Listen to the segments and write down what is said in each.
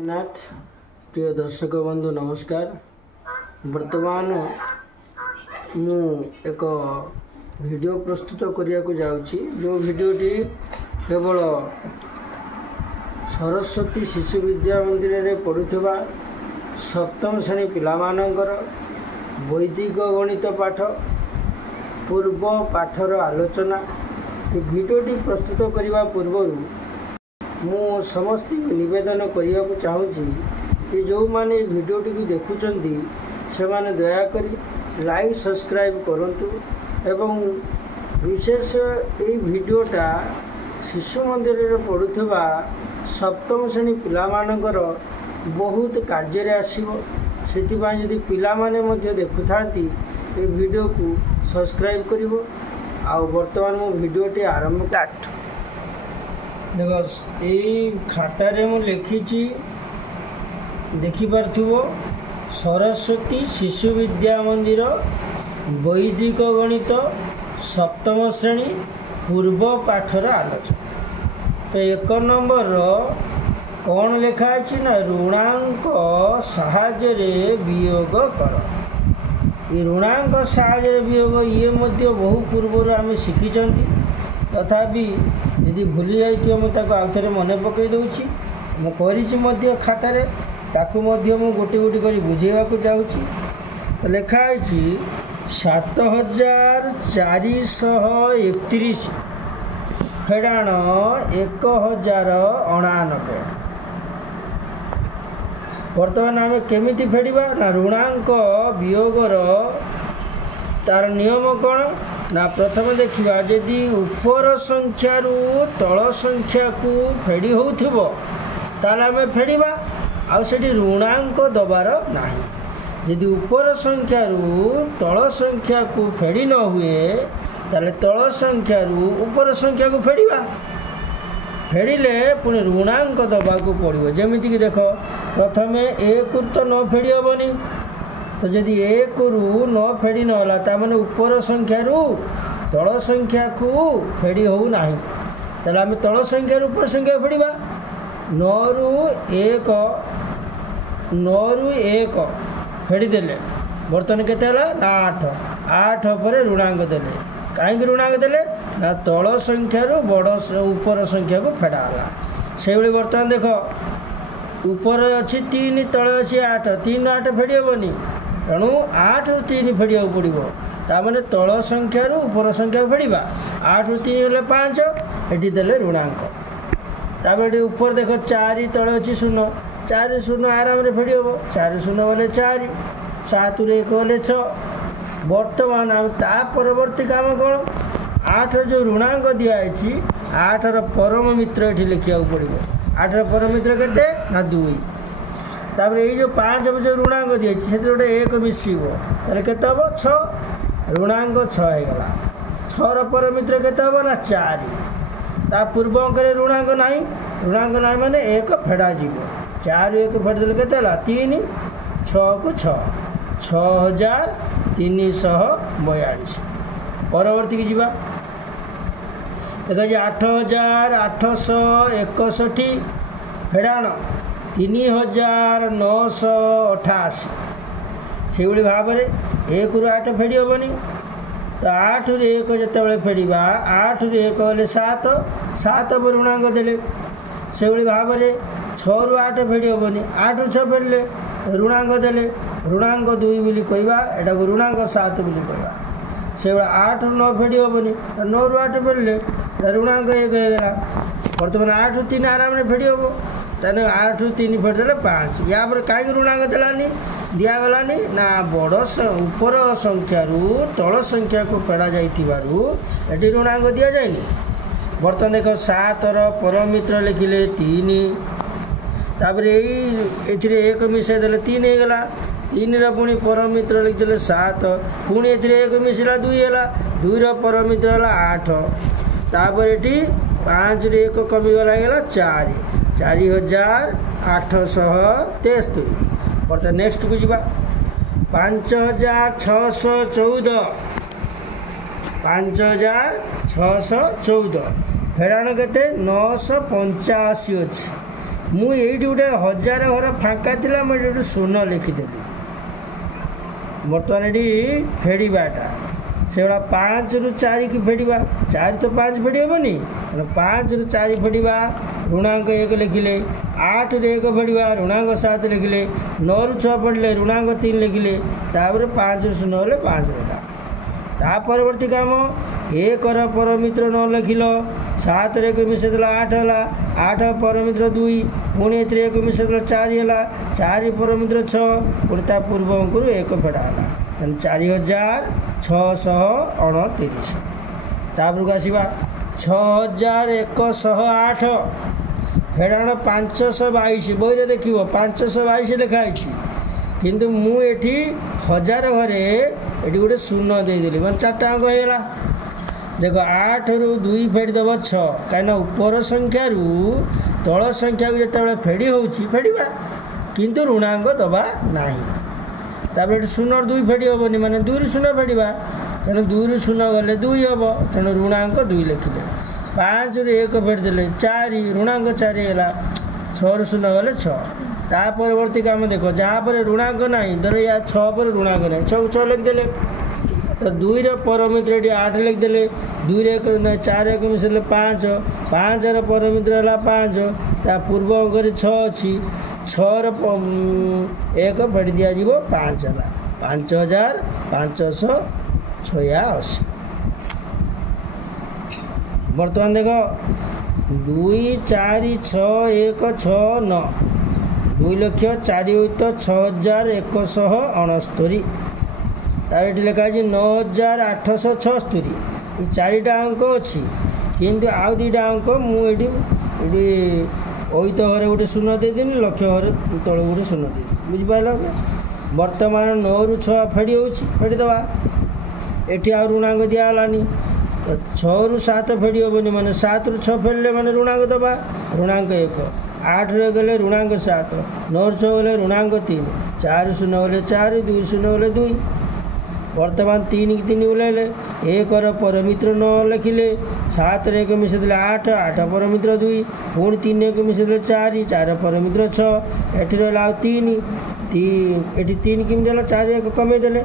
नाथ प्रिय दर्शक बंधु नमस्कार। वर्तमान मु एक वीडियो प्रस्तुत करने को जाऊँगी। जो वीडियोटी केवल सरस्वती शिशु विद्या मंदिर में पढ़ुवा सप्तम श्रेणी पिलामानंकर वैदिक गणित पाठ पूर्व पाठर आलोचना। वीडियोटी प्रस्तुत करने पूर्व मु समस्त निवेदन करने को चाहूँगी कि जो माने वीडियोटी को देखुचंती से माने दयाकरी लाइक सब्सक्राइब करंतु एवं विशेष ये वीडियोटा शिशु मंदिर में पढ़ुवा सप्तम श्रेणी पिलामानंकर बहुत कार्य आसीबो। सेतिबाई यदि पिला माने मध्य देखुथांती ये वीडियो को सब्सक्राइब करिवो। आ वर्तमान मु वीडियोटी आरंभ काट देख यही खातार लिखी देखिपार्थ्व सरस्वती शिशु विद्या मंदिर वैदिक गणित सप्तम श्रेणी पूर्व पाठर आलोचना। तो एक नंबर कौन लिखाई ना ऋणांक साहाय्य वियोग कर। ये ऋणांक साहाय्य वियोग ये मध्य बहु पूर्व आम शिखी तथापि यदि भूली जाइए मुझे आउे मन पकई दूसरी मुझे खातार ताकू गोटे गोटे कर बुझेवा जाऊँगी। लिखाई 7431 फेड़ाण 1099। बर्तमान आम केमी फेड़ा ना ऋणांक वियोगर तार नियम कौन ना प्रथम देखा यदि ऊपर संख्या तल संख्या को फेड़ी हो आम फेड़ा आठ ऋणांक दबार ना। यदि ऊपर संख्या तल संख्या को फेड़ी न हुए ताले तल संख्या ऊपर संख्या को फेड़ा फेड़िले पुणी ऋणांक दबा को पड़ो। जमीक देख प्रथम एक तो न फेड़ी हेनी तो जदि एक रु न फेड़ी नला ताने ऊपर संख्या तल संख्या को फेड़ी हो ना ताले आम तल संख्या ऊपर संख्या फेड़ा 9 रु 1 फेड़ीदेले बर्तमान के 8 पर ऋणांक देले। कहीं ऋणांक देले ना तल संख्या बड़ ऊपर संख्या को फेड़ाला। से बर्तमान देख ऊपर अच्छी 3 तले अच्छी 8 3 8 फेड़ी हेनी तेणु 8 रु 3 फेड़ा पड़ो। ताने तल संख्या ऊपर संख्या फेड़ा 8 रु 3 हेल्ले 5 ये देले ऋणांक। तापर ऊपर देख 4 तले अच्छी 0 4 0 आराम से फेड़ी हे 4 0 हेल्ले 4 7 रु 1 हेल्ले 6। बर्तमान ता परवर्ती काम कौन 8 जो ऋणांक दिखाई 8 परम मित्र ये लिखा पड़ो। 8 परम मित्र के ना 2 तापर ये जो 5 जो ऋणांक दिखाई से गोटे 1 मिसब के 6 ऋणांक 6 होगा 6 परम मित्र के ना 4 ता पूर्व अंक ऋणांक ना माने 1 फेड़ा जीव 4 1 फेड़देले के 3 6 को 6 6342। परवर्ती की जीवा देखिए 8861 फेड़ाण 3988। से भाव में 1 रु 8 फेड़ी हेनी तो 8 रु 1 जो फेड़ा 8 रु 1 हेल्ले 7 7 पर ऋणांक देले। से भाव में 6 रु 8 फेड़ी हेनी 8 रु 6 फेड़े ऋणांक देले ऋणांक 2 बोली कहवा एटा को ऋणांक 7 बोली कहवा। से 8 रु 9 फेड़ी हेनी 9 रु 8 फेड़े ऋणांक 1 होगा। बर्तमान 8 रु 3 आराम से फेड़ी हे तेने 8 रु 3 फेड़देले 5 या कहीं ऋणांक देलानी दिगलानी ना बड़ ऊपर संख्या तल संख्या को फेड़ा जाती ऋणांक दि जाएनि। बर्तमान देख 7 परम मित्र लिखिले 3 तापर ये 1 मिसईदेले 3 होगा 3 पुणी परम मित्र लिखिले 7 पुणी ए 1 मिसला 2 है 2 परम मित्र है 8 तापर ये 5 रु 1 कमीगला 4 4873। बर्तमान नेक्स्ट को जीवा 5614 फेड़ाण के 985 अच्छी मुझे गोटे 1000 घर फाँका था मुझे शून्य लिखिदेली बर्तमान ये फेड़ाटा से 5 ରୁ 4 की फेड़ा 4 तो 5 फेड़ी हेनी 5 ରୁ 4 फेड़ा ऋणांक 1 लिखिले 8 ରୁ 1 फेड़ा ऋणांक 7 लिखिले 9 ରୁ 6 फेड़े ऋणांक 3 लिखिले 5 ରୁ 0 हेले 5 रहा ता परवर्ती काम 1 परमित्र 9 लिखिल 7 रे 1 मिसेदेल 8 है 8 परमित्र 2 पुणी 1 मिसेदेल 4 है 4 परमित्र 6 पुणी ता पूर्व अंक 1 फेड़ा है 4629 तापर आसवा 6108 फेड़ाण 522 बही देख 522 लिखाई किंतु मुझे 1000 घरे ये गोटे शून्य देदेली मैं 4टा अंक होगा देख 8 ରୁ 2 फेड़देव 6 कहीं उपर संख्या तल संख्या को जिते फेड़ी होड़ा किंतु ऋणांक दबा ना तापर 0 ରୁ 2 फेड़ी हेनी माने 2 ରୁ 0 फेड़ा तेणु 2 ରୁ 0 गले 2 हम तेणु ऋणांक 2 लिखिले 5 ରୁ 1 फेड़देले 4 ऋणांक 4 है 6 ରୁ 0 गले 6 ता परवर्ती काम देख जहाँ पर ऋणांक ना धर या 6 पर ऋणांक ना 6 6 लिखिदेले तो 2 रे परमित्र ये 8 लिखिदेले 2 रे 4 1 मिसेले 5 5 रे परमित्र है 5 ता पूर्व अंक 6 अच्छी 6 रे 1 फेड़ी दिज्व 5 है 5586 बर्तमान देख 2 4 6 1 6 9 2,04,6169 तार ये लिखाई 9876 ये 4टा अंक अच्छी किंतु आउ 2टा अंक मुझे ओहित घरे गोटे शून्य देदेनी लक्ष्य घरे तल गोटे शून्य दे बुझिपार बर्तमान 9 ରୁ 6 फेड़ी फेड़ीदवा ये आ ऋणांक दिगलानी तो 6 ରୁ 7 फेड़ी हेनी मैंने 7 ରୁ 6 फेड़े मैंने ऋणांक दबा ऋणांक 1 8 रे गले ऋणांक 7 9 ରୁ 6 गले ऋणांक 3 4 ରୁ 0 गले 4 2 ରୁ 0 गले 2 वर्तमान 3 की 3 बुलाइले 1 परमित्र 9 लिखिले 7 रे 1 मिसेदेले 8 8 परमित्र 2 पुणी 3 1 मिसेदेले 4 4 परमित्र 6 एठी रहला 3 एठी 3 किम देला 4 1 कमे देले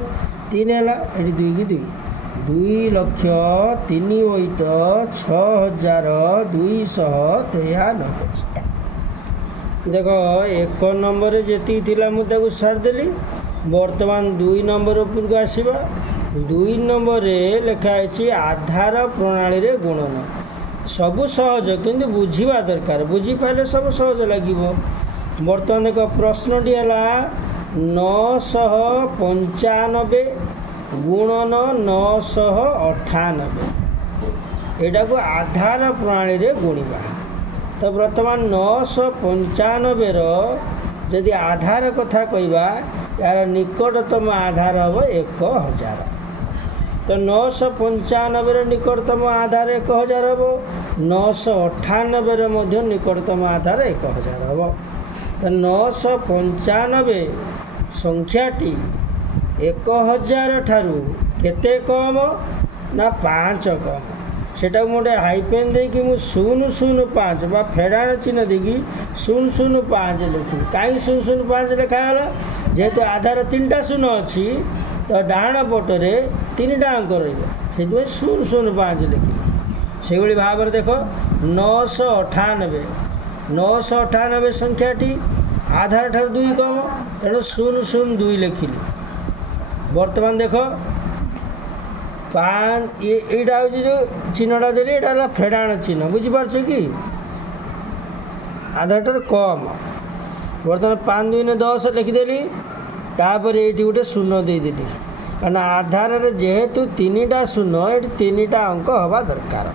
3 हैला एठी 2 की 2 2,03,6,293 देख 1 नंबर जी थिला मुझे सारदेली वर्तमान 2 नंबर उपरको आसवा 2 नंबर रे लिखाई आधार प्रणाली रे गुणन सबु सहज किंतु बुझीवा दरकार बुझीपारे सब सहज लगे बर्तमान एक प्रश्नटी है 995 गुणन 998 एटा को आधार प्रणाली रे गुणिबा तो वर्तमान 995 जदि आधार कथा कहवा यार निकटतम आधार हम 1000 तो 995 निकटतम आधार 1000 हम 998 निकटतम आधार 1000 हम तो 995 संख्याटी 1000 ठारू केते कम ना 5 कम सेटा मोटे हाइपेन देकी मु 005 बा फेड़ाण चिन्ह देकी 005 लिखी कहीं 005 लिखाला जेहेतु आधार 3टा शून्य अच्छी तो डाण पटरे 3टा अंक रही 005 लिखी से भाव में देख 998 संख्याटी आधार ठार 2 कम तेणु 002 लिखिली वर्तमान देख 5 यहाँ हूँ जो चिन्हटा देली यहाँ फेड़ाण चिन्ह बुझीपार कि आधार ठार कम बर्तमान 5 2 10 लिखिदेली तापर ये गोटे शून्य देदेली कारण आधार जेहेतु 3टा शून्य ये 3टा अंक हवा दरकार।